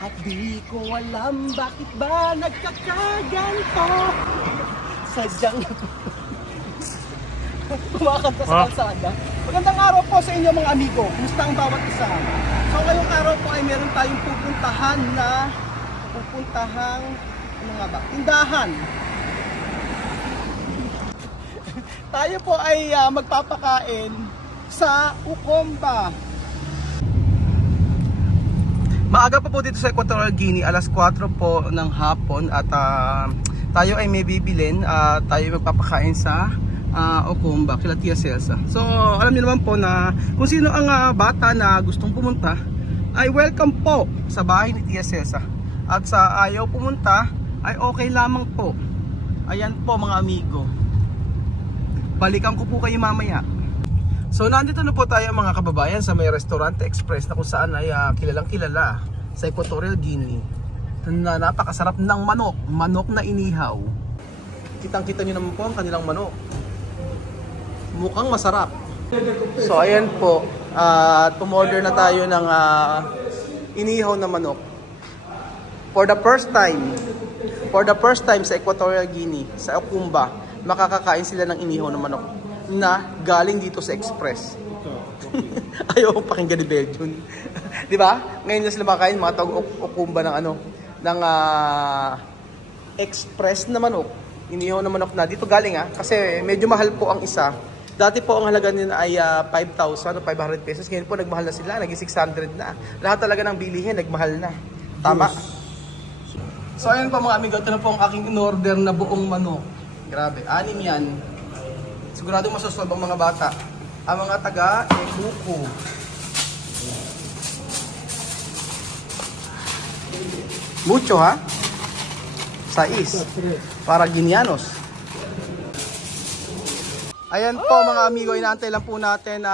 At di ko alam bakit ba nagkakaganto. Sadyang kumakanta sa kalsada. Magandang araw po sa inyo mga amigo. Kumusta ang bawat isa? So ngayong araw po ay meron tayong pupuntahang ano nga ba? Tindahan. Tayo po ay magpapakain sa Ukomba. Maaga pa po dito sa Equatorial Guinea, alas 4 po ng hapon at tayo ay may bibilin. Tayo magpapakain sa Ukomba, kila Tia Celsa. So alam niyo naman po na kung sino ang bata na gustong pumunta ay welcome po sa bahay ni Tia Celsa. At sa ayaw pumunta ay okay lamang po. Ayan po mga amigo. Balikan ko po kayo mamaya. So nandito na po tayo mga kababayan sa may Restaurante Express na kung saan ay kilalang kilala sa Equatorial Guinea na napakasarap ng manok na inihaw. Kitang kita nyo naman po ang kanilang manok. Mukhang masarap. So ayan po, tumorder na tayo ng inihaw na manok. For the first time sa Equatorial Guinea, sa Ukomba, makakakain sila ng inihaw na manok na galing dito sa Express. Ayaw kong pakinggan ni Belgium. Di ba? Ngayon na sila makakain mga tawag Ukomba ng Express na manok. Inihaw na manok na. Dito galing kasi medyo mahal po ang isa. Dati po ang halaga nila ay 5,000 o 500 pesos. Ngayon po nagmahal na sila, naging 600 na. Lahat talaga ng bilihin nagmahal na. Tama? So ayun po mga amigo, ito na po ang aking in-order na buong manok. Grabe, 6 yan. Siguradong masasolve ang mga bata. Ang mga taga-Ebuko. Mucho ha? 6. Para Guineanos. Ayan po mga amigo, inaantay lang po natin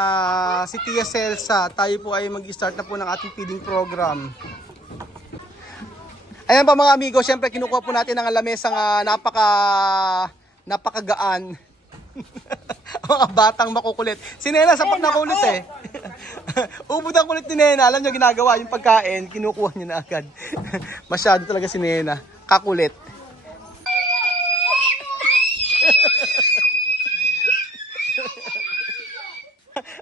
si Tia Celsa. Tayo po ay mag-start na po ng ating feeding program. Ayan pa mga amigo, syempre kinukuha po natin ang lamesang napakagaan. Mga batang makukulit. Si Nena sapat na kulit Ubod ang kulit ni Nena. Alam nyo ginagawa yung pagkain, kinukuha niya na agad. Masyado talaga si Nena. Kakulit.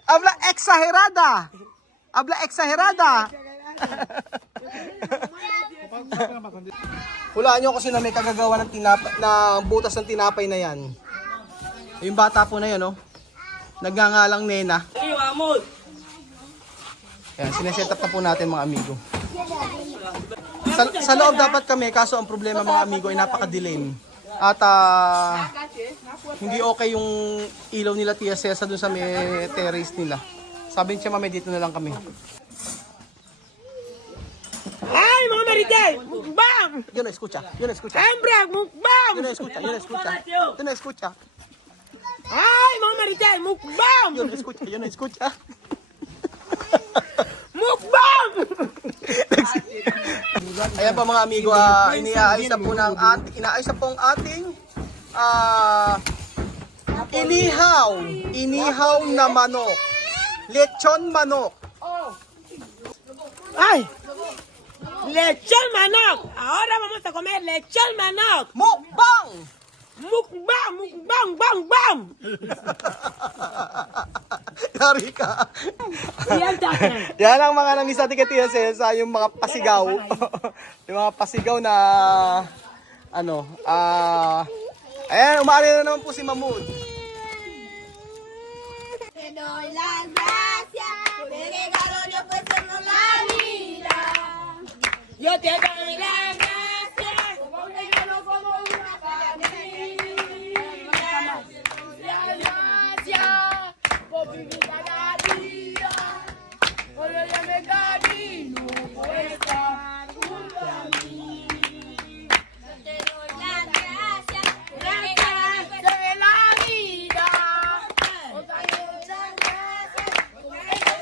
Habla exagerada. Habla exagerada. Hulaan nyo kasi na may kagagawa ng butas ng tinapay na yan. Yung bata po na yan, nagngangalang Nena. Ayan, sineset up na po natin mga amigo. Sa loob dapat kami, kaso ang problema mga amigo ay napaka-dilim. At hindi okay yung ilaw nila Tia Celsa dun sa may terrace nila. Sabi niya mami, dito na lang kami. ¡Ay, mamá Maritel! ¡Mukbang! Yo no escucha. ¡Hembra! ¡Mukbang! Yo no escucha. ¡Ay, mamá Maritel! ¡Mukbang! Yo no escucha. ¡Mukbang! Ayan pa mga amigo, inaayos na po ang ating inihaw na manok. Lechon manok. ¡Ay! ¡Lechón manok! Ahora vamos a comer lechón manok. Mukbang! ¡Mukbang! ¡Mukbang! ¡Bang! ¡Bang! Yari ka. Siéntate. Yan ang mga nangis natin kay Tia Celsa, yung mga pasigaw. Yung mga pasigaw na ayan, umari na naman po si Mahmoud. Te doy las gracias, te regalo yo pues no la vida. Yo te doy las gracias. Como un regalo, como una familia. Gracias por vivir cada día. Por darme cariño, por estar junto a mí. Te doy las gracias, te regalo yo de la vida. Muchas gracias por eso.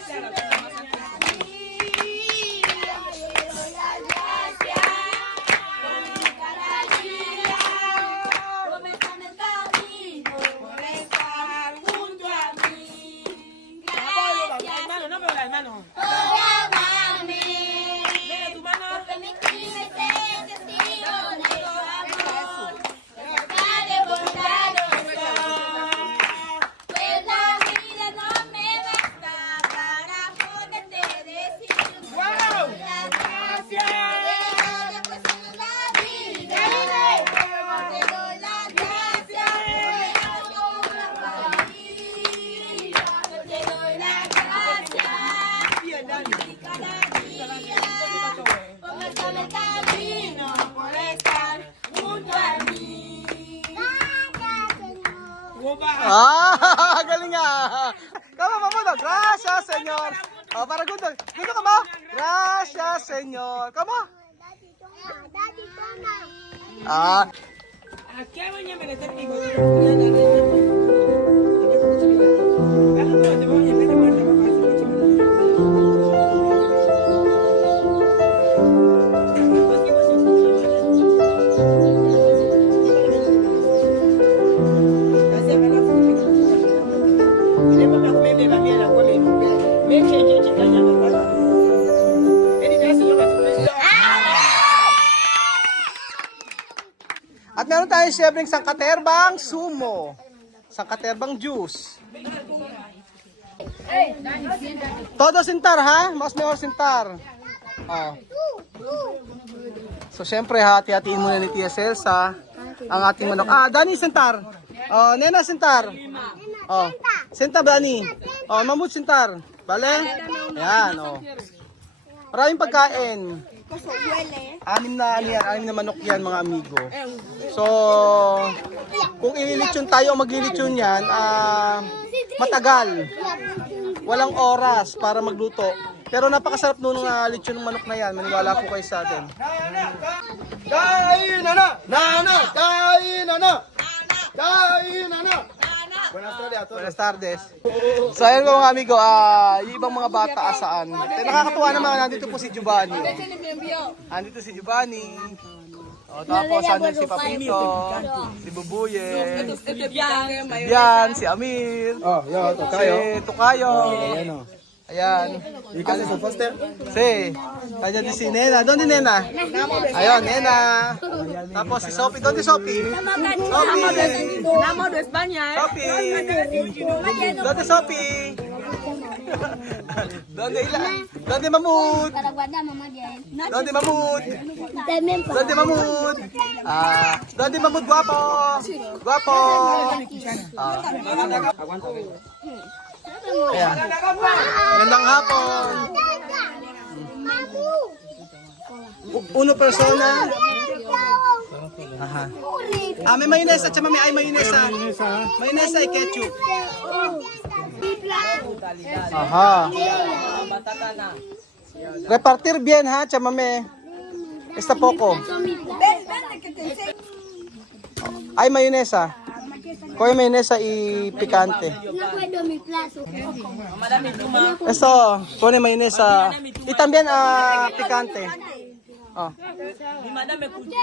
Oh, para good. Good ka ba? Gracias, Senyor. Come on. Daddy, toma. Ah, Aquí voy a meter el at meron tayo siyempre sangkaterbang sumo. Sangkaterbang juice. Todo sintar ha? Mas mejor sintar. Oh. So siyempre hati-hatiin muna ni Tia Celsa ang ating manok. Ah, Dani sintar. Oh, Nena sintar. Oh, sintar Dani. Oh, Mamut sintar. Bale? Yan, oh. Maraming pagkain. Anim na manok yan mga amigo. So, kung ililitsyon tayo o maglilitsyon yan, matagal. Walang oras para magluto. Pero napakasarap nung litsyon ng manok na yan. Maniwala po kayo sa atin. Kain na na! Nana! Kain na na! Kain na na! Buenas tardes. So ayun mga amigo, yung ibang mga bata asaan. Nakakatuwa naman, nandito po si Giovanni. Nandito si Giovanni. O, tapos nandito si Papito, si Bubuye, Bian, si Amir, si Tukayo. Ayan. Ikaw si Foster? Si. Kanya din si Nena. Doon din Nena. Ayun, Nena. Tapos si Sophie. Doon din Sophie. Sophie. Namo de España, Sophie. Doon din Sophie. Doon din Doon din Mamut. Para guardar mamá de él. Doon din Mamut. También Doon din Mamut. Doon din Mamut. Guwapo. Guwapo. Ayan. Magandang hapon. Uno persona. Aha. May mayonnaise at may mayonnaise. Mayonnaise ay ketchup. Aha. Repartir bien ha, chamame. Está poco. Ay mayonnaise. Koy mayonnaise y picante. no puedo mi plazo. Esto, pone mayonnaise y también picante. Oh.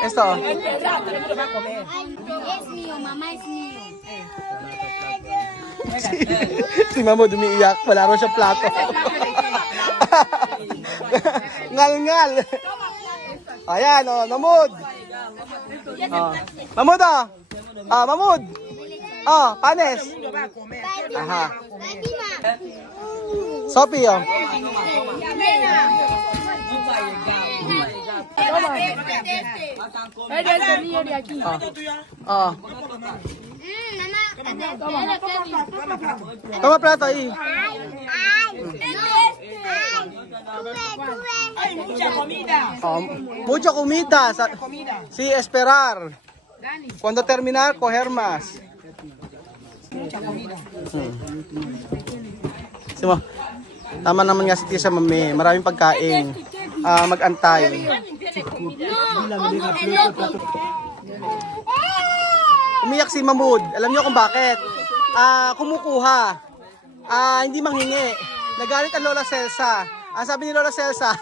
Esto. Es mío, mamá es mío. Si Mamo dumiiyak, wala raw siya plato. Ngal-ngal. Ayan, oh, Mamud. Oh. Mamud, oh. Mamud. Oh, panes. Aha. Sophie, oh. Oh. Toma plato ahí. Hay mucha comida. Oh, mucho comida. Sí, esperar. Cuando terminar, coger más. Simo. Tama naman nga si Tia sa mami. Maraming pagkain. Mag-antay. Umiyak si Mamud. Alam niyo kung bakit? Kumukuha. Hindi manghingi. Nagalit ang Lola Celsa. Sabi ni Lola Celsa,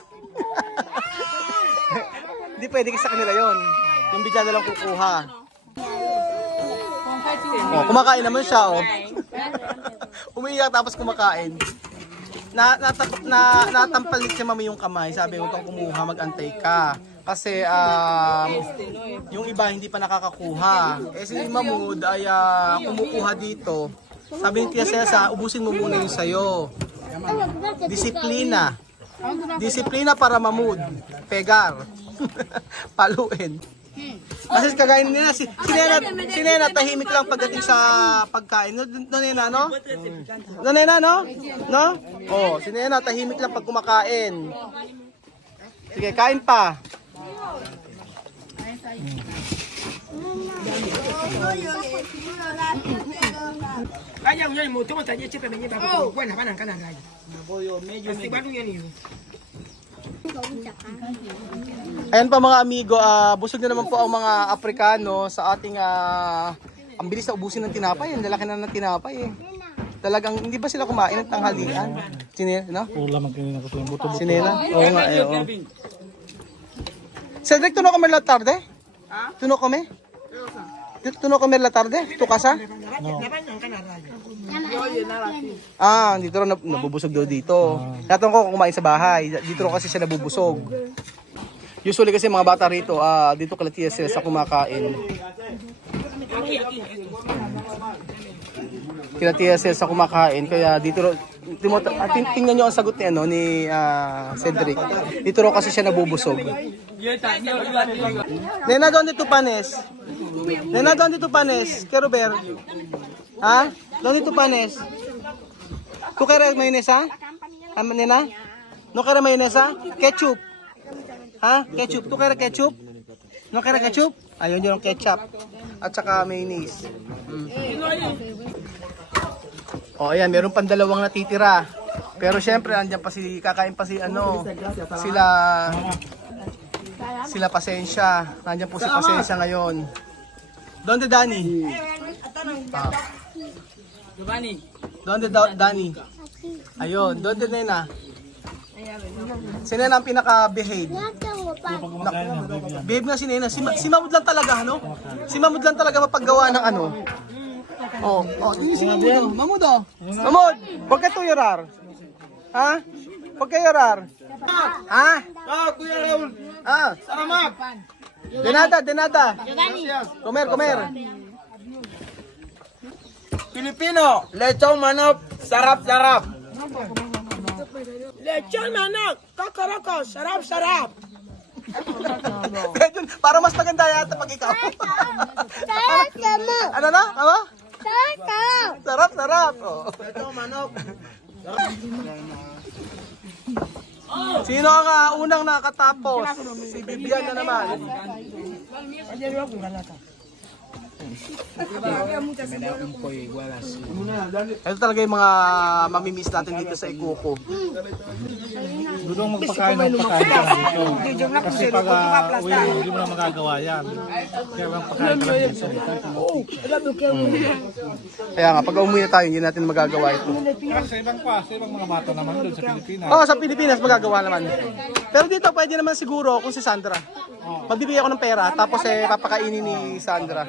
hindi pwede kasi sa kanila yon. Yung bigla na lang kukuha. Oh, kumakain naman siya, oh. Umiiyak tapos kumakain. Natampalit si mami yung kamay. Sabi, huwag kang kumuha, mag-antay ka. Kasi yung iba hindi pa nakakakuha. Si Mamud ay kumukuha dito. Sabi ni Tia Celsa, ubusin mo muna yung sayo. Disiplina. Disiplina para Mamud. Pegar. Paluin. Kasi kagayin nila si Nena tahimik lang pagdating sa pagkain. No Nena, no? No Nena, no? No? Oh, si Nena tahimik lang pag kumakain. Sige, kain pa. Kaya mo yan mo, tumo tayo chip na niya bago ko na banang kana gaya. Kasi bago yan yun. Ayan pa mga amigo, busog na naman po ang mga Aprikano sa ating ang bilis na ubusin ng tinapay. Ang lalaki na ng tinapay eh. Talagang hindi ba sila kumain ng tanghalian? Sinela, no? Ulam ang kinina ko yung buto-buto. Sinela? Oo nga, eh, oo. Cedric, tuno kami la tarde? Tuno kami? Tuno kami la tarde? Tukasa? Nabanang kana gaya. Dito rin nabubusog daw dito. Natong ko kumain sa bahay. Dito rin kasi siya nabubusog. Usually kasi mga bata rito, dito kalatiya sila sa kumakain. Kalatiya sila sa kumakain. Kaya dito tingnan nyo ang sagot ni, ni Cedric. Dito rin kasi siya nabubusog. Nena, ¿dónde tu panes? Nena, ¿dónde tu panes? Quiero ver. ¿Ah? ¿Dónde tu panes? ¿Tú quieres mayonesa? Nena? ¿No quieres mayonesa? Ketchup. ¿Ha? Ketchup. ¿Tú quieres ketchup? ¿No quieres ketchup? Ayun yung ketchup. At saka mayonnaise. O ayan, meron pang dalawang natitira. Pero syempre, andyan pa kakain pa sila Pasensya. Nandiyan po si Pasensya ngayon. Donde Dani? Donde Dani? Ayun, donde Nena? Si Nena ang pinaka-behave. Behave na si Nena. Si Mamud lang talaga, ano? Si Mamud lang talaga mapaggawa ng ano. Tingin si Mamud. Mamud, Mamud, huwag ka tuyorar. Ha? Huwag ka yorar. Ha? Kuya Raul. Salamat. De nada. Comer. Filipino, lechong manok, sarap-sarap. Lechon manok, kokoroko, sarap. Para mas maganda yata pag ikaw. Ano na? Ano? Sarap. Oh. Sino ang unang nakatapos? Si Bibian na naman. Ito talaga yung mga mamimiss natin dito sa Ikuko. Dudong magpakain ng pagkain ka dito. Kasi pag uwi, hindi mo na magagawa yan. Kaya ang pagkain ka dito. Kaya nga, pag umuwi na tayo, hindi natin magagawa ito. Sa ibang mga bata naman doon sa Pilipinas. Oo, sa Pilipinas magagawa naman. Pero dito, pwede naman siguro kung si Sandra. Magbibigay ako ng pera, tapos papakainin ni Sandra.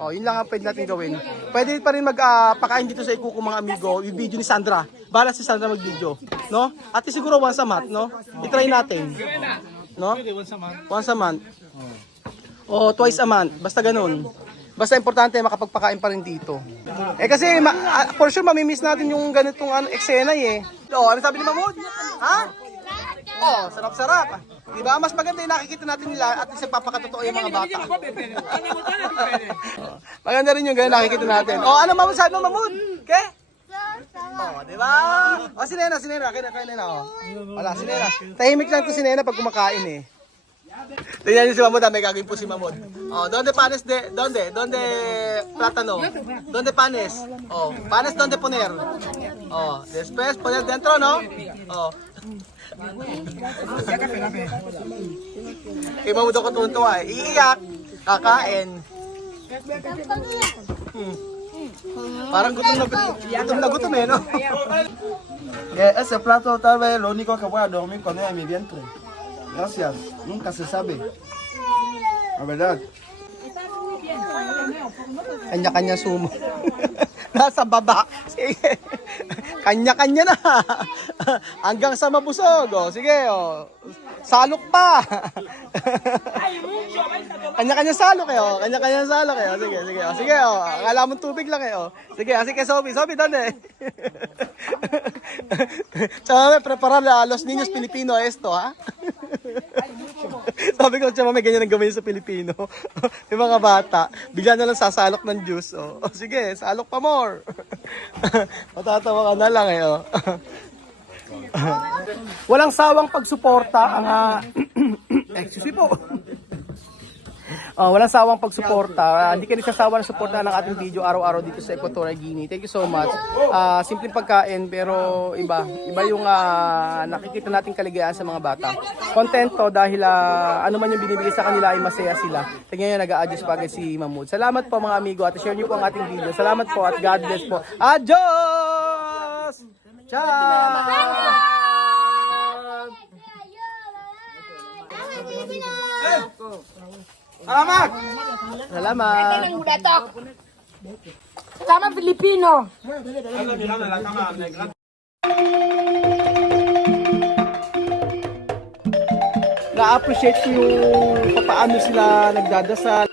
Yun lang ang pwede natin gawin. Pwede pa rin magpakain dito sa Ikuko mga amigo, yung video ni Sandra. Bala si Sandra mag-video, no? At siguro once a month, no? I-try natin. No? Once a month. O twice a month, basta ganun. Basta importante makapagpakain pa rin dito. Kasi for sure mamimiss natin yung ganitong eksena eh. Ano sabi ni Mamud? Ha? Sarap-sarap. Diba? Mas maganda yung nakikita natin nila at isa papakatotoo yung mga bata. Maganda rin yung ganyan nakikita natin. Ano Mamud? Sabi mo Mamud? Okay? Diba? Si Nena. Kaya Nena. Wala, si Nena. Tahimik lang to si Nena pag kumakain eh. Tingnan niyo si Mamud, may gagawin po si Mamud. Donde panes donde plátano? Donde panes? Panes donde poner? Después poner dentro, no? Kay Mamud ako tuntua eh. Iiyak, kakain. Parang gutom na gutom eh, no? Ese plato tal vez lo único que voy a dormir con él en mi vientre. Gracias, nunca se sabe. La verdad. Kanya-kanya sumo. Nasa baba. Sige. Kanya-kanya na. Hanggang sa mabusog. Sige, salok pa. Kanya-kanya salok eh. Kanya-kanya salok eh. Sige. Akala mo tubig lang eh. Sige, Sophie, ¿dónde? Chama, preparar los niños Pilipino esto, ha? Sabi ko, Chama, may ganyan ang gawin sa Pilipino. Yung mga bata, bigla na lang sasalok ng juice. Sige, salok pa more. Matatawa ka na lang eh. Walang sawang pagsuporta ang excuse me po. Walang sawang pagsuporta. Hindi ka rin sasawa ng suporta ng ating video araw-araw dito sa Equatorial Guinea. Thank you so much. Simpleng pagkain pero iba yung nakikita nating kaligayahan sa mga bata. Kontento dahil ano man yung binibigay sa kanila ay masaya sila. Tingnan nyo, nag-a-adjust pa agad si Mahmoud. Salamat po mga amigo at share nyo po ang ating video. Salamat po at God bless po. Adios! Ciao! Alamak! Salamat! Salamat Filipino. Na-appreciate ko yung paano sila nagdadasal.